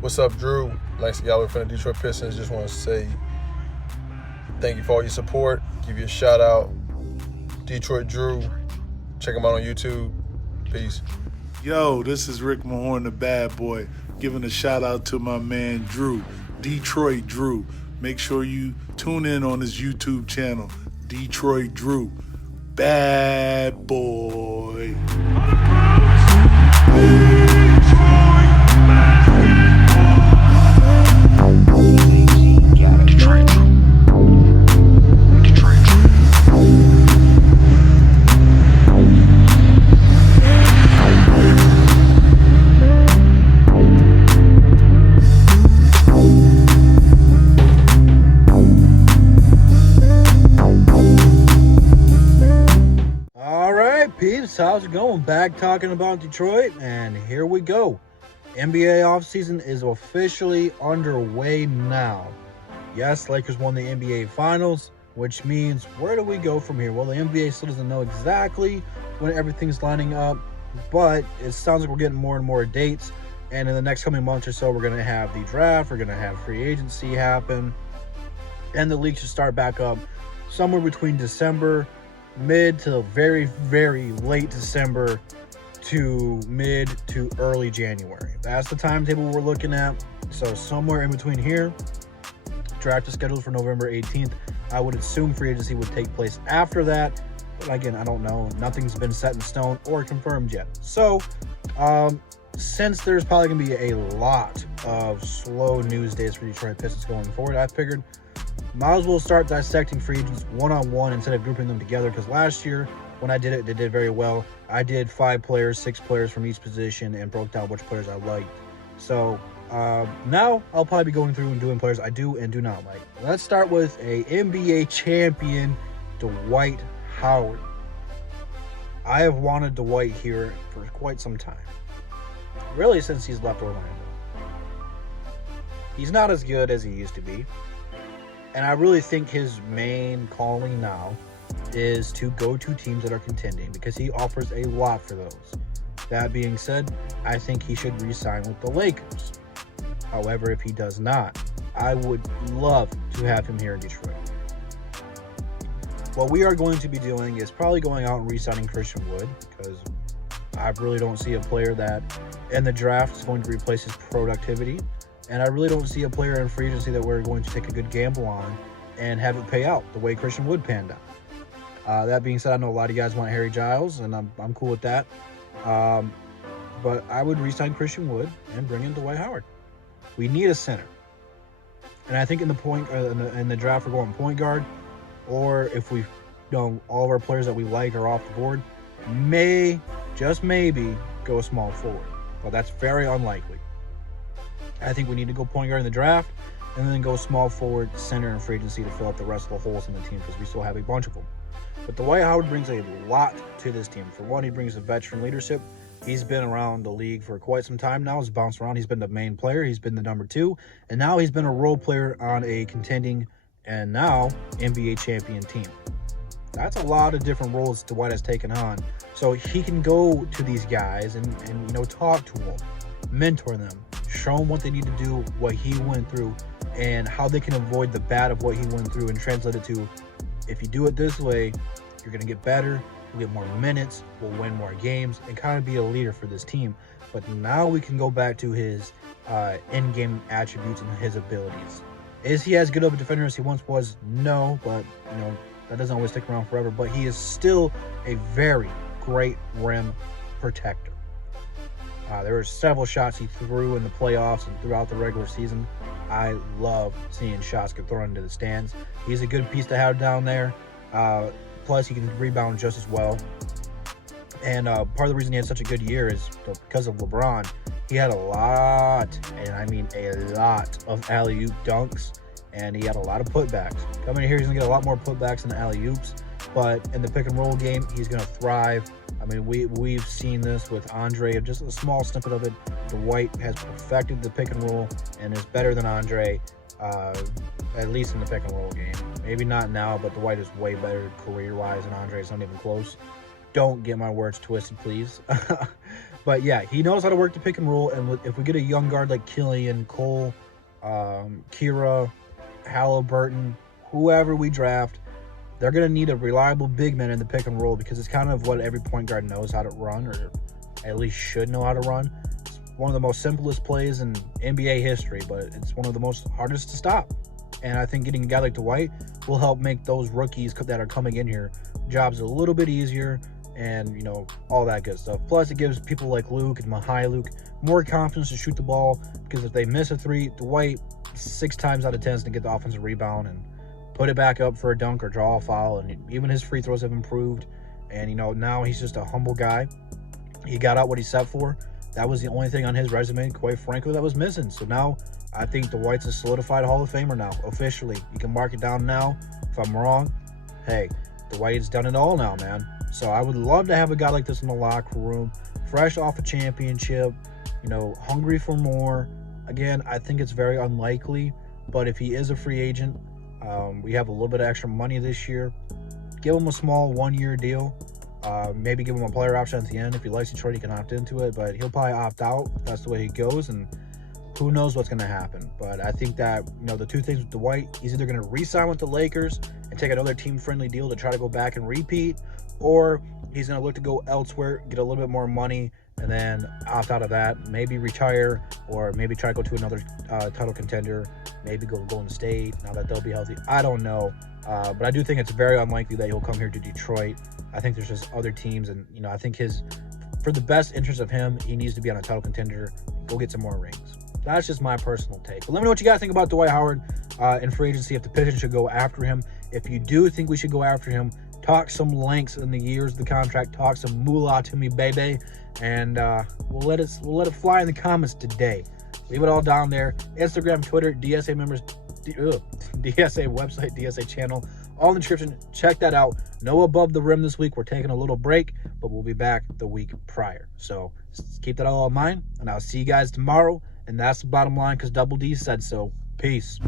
What's up, Drew? Lance Galloway from the Detroit Pistons. Just want to say thank you for all your support. Give you a shout out. Detroit Drew. Check him out on YouTube. Peace. Yo, this is Rick Mahorn, the bad boy, giving a shout out to my man Drew, Detroit Drew. Make sure you tune in on his YouTube channel, Detroit Drew. Bad boy. Peeps, how's it going? Back talking about Detroit, and here we go. NBA offseason is officially underway now. Yes, Lakers won the NBA Finals, which means where do we go from here? Well, the NBA still doesn't know exactly when everything's lining up, but it sounds like we're getting more and more dates, and in the next coming months or so, we're going to have the draft, we're going to have free agency happen, and the league should start back up somewhere between mid to very, very late December to mid to early January. That's the timetable we're looking at. So somewhere in between here, draft is scheduled for November 18th. I would assume free agency would take place after that. But again, I don't know. Nothing's been set in stone or confirmed yet. So since there's probably going to be a lot of slow news days for Detroit Pistons going forward, I figured might as well start dissecting free agents one-on-one instead of grouping them together, because last year when I did it, they did very well. I did 5 players, 6 players from each position and broke down which players I liked. So now I'll probably be going through and doing players I do and do not like. Let's start with a NBA champion, Dwight Howard. I have wanted Dwight here for quite some time. Really since he's left Orlando. He's not as good as he used to be. And I really think his main calling now is to go to teams that are contending, because he offers a lot for those. That being said, I think he should re-sign with the Lakers. However, if he does not, I would love to have him here in Detroit. What we are going to be doing is probably going out and re-signing Christian Wood, because I really don't see a player that in the draft is going to replace his productivity. And I really don't see a player in free agency that we're going to take a good gamble on and have it pay out the way Christian Wood panned out. That being said, I know a lot of you guys want Harry Giles, and I'm cool with that. But I would re-sign Christian Wood and bring in Dwight Howard. We need a center. And I think in the draft we're going point guard, or if we all of our players that we like are off the board, just maybe go small forward. But that's very unlikely. I think we need to go point guard in the draft and then go small forward, center, and free agency to fill up the rest of the holes in the team, because we still have a bunch of them. But Dwight Howard brings a lot to this team. For one, he brings a veteran leadership. He's been around the league for quite some time now. He's bounced around. He's been the main player. He's been the number 2. And now he's been a role player on a contending and now NBA champion team. That's a lot of different roles Dwight has taken on. So he can go to these guys and talk to them, mentor them, show them what they need to do, what he went through, and how they can avoid the bad of what he went through, and translate it to, if you do it this way, you're going to get better, we'll get more minutes, we'll win more games, and kind of be a leader for this team. But now we can go back to his in-game attributes and his abilities. Is he as good of a defender as he once was? No, but that doesn't always stick around forever. But he is still a very great rim protector. There were several shots he threw in the playoffs and throughout the regular season. I love seeing shots get thrown into the stands. He's a good piece to have down there. Plus, he can rebound just as well. And part of the reason he had such a good year is because of LeBron. He had a lot, and I mean a lot, of alley-oop dunks, and he had a lot of putbacks. Coming in here, he's going to get a lot more putbacks than alley-oops, but in the pick-and-roll game, he's going to thrive. I mean, we've seen this with Andre, just a small snippet of it. Dwight has perfected the pick-and-roll and is better than Andre, at least in the pick-and-roll game. Maybe not now, but Dwight is way better career-wise, and Andre is not even close. Don't get my words twisted, please. But yeah, he knows how to work the pick and roll. And if we get a young guard like Killian, Cole, Kira, Halliburton, whoever we draft, they're going to need a reliable big man in the pick and roll, because it's kind of what every point guard knows how to run, or at least should know how to run. It's one of the most simplest plays in NBA history, but it's one of the most hardest to stop. And I think getting a guy like Dwight will help make those rookies that are coming in here jobs a little bit easier, and, you know, all that good stuff. Plus, it gives people like Luke and Luke more confidence to shoot the ball, because if they miss a three, Dwight 6 times out of 10 is going to get the offensive rebound and put it back up for a dunk or draw a foul. And even his free throws have improved. And, you know, now he's just a humble guy. He got out what he set for. That was the only thing on his resume, quite frankly, that was missing. So now I think Dwight's a solidified Hall of Famer now, officially. You can mark it down now. If I'm wrong, hey, Dwight's done it all now, man. So I would love to have a guy like this in the locker room, fresh off a championship, you know, hungry for more. Again, I think it's very unlikely, but if he is a free agent, we have a little bit of extra money this year. Give him a small 1-year deal. Maybe give him a player option at the end. If he likes Detroit, he can opt into it, but he'll probably opt out if that's the way he goes, and who knows what's going to happen. But I think that, you know, the two things with Dwight, he's either going to re-sign with the Lakers and take another team-friendly deal to try to go back and repeat, or he's going to look to go elsewhere, get a little bit more money, and then opt out of that, maybe retire, or maybe try to go to another title contender, maybe go to Golden State now that they'll be healthy. I don't know. But I do think it's very unlikely that he'll come here to Detroit. I think there's just other teams, and, you know, I think for the best interest of him, he needs to be on a title contender, go get some more rings. That's just my personal take. But let me know what you guys think about Dwight Howard in free agency, if the Pistons should go after him. If you do think we should go after him, talk some lengths in the years of the contract, talk some moolah to me, baby, and we'll let it fly in the comments today. Leave it all down there. Instagram, Twitter, DSA members, DSA website, DSA channel, all in the description. Check that out. No Above the Rim this week. We're taking a little break, but we'll be back the week prior. So keep that all in mind, and I'll see you guys tomorrow. And that's the bottom line, because Double D said so. Peace.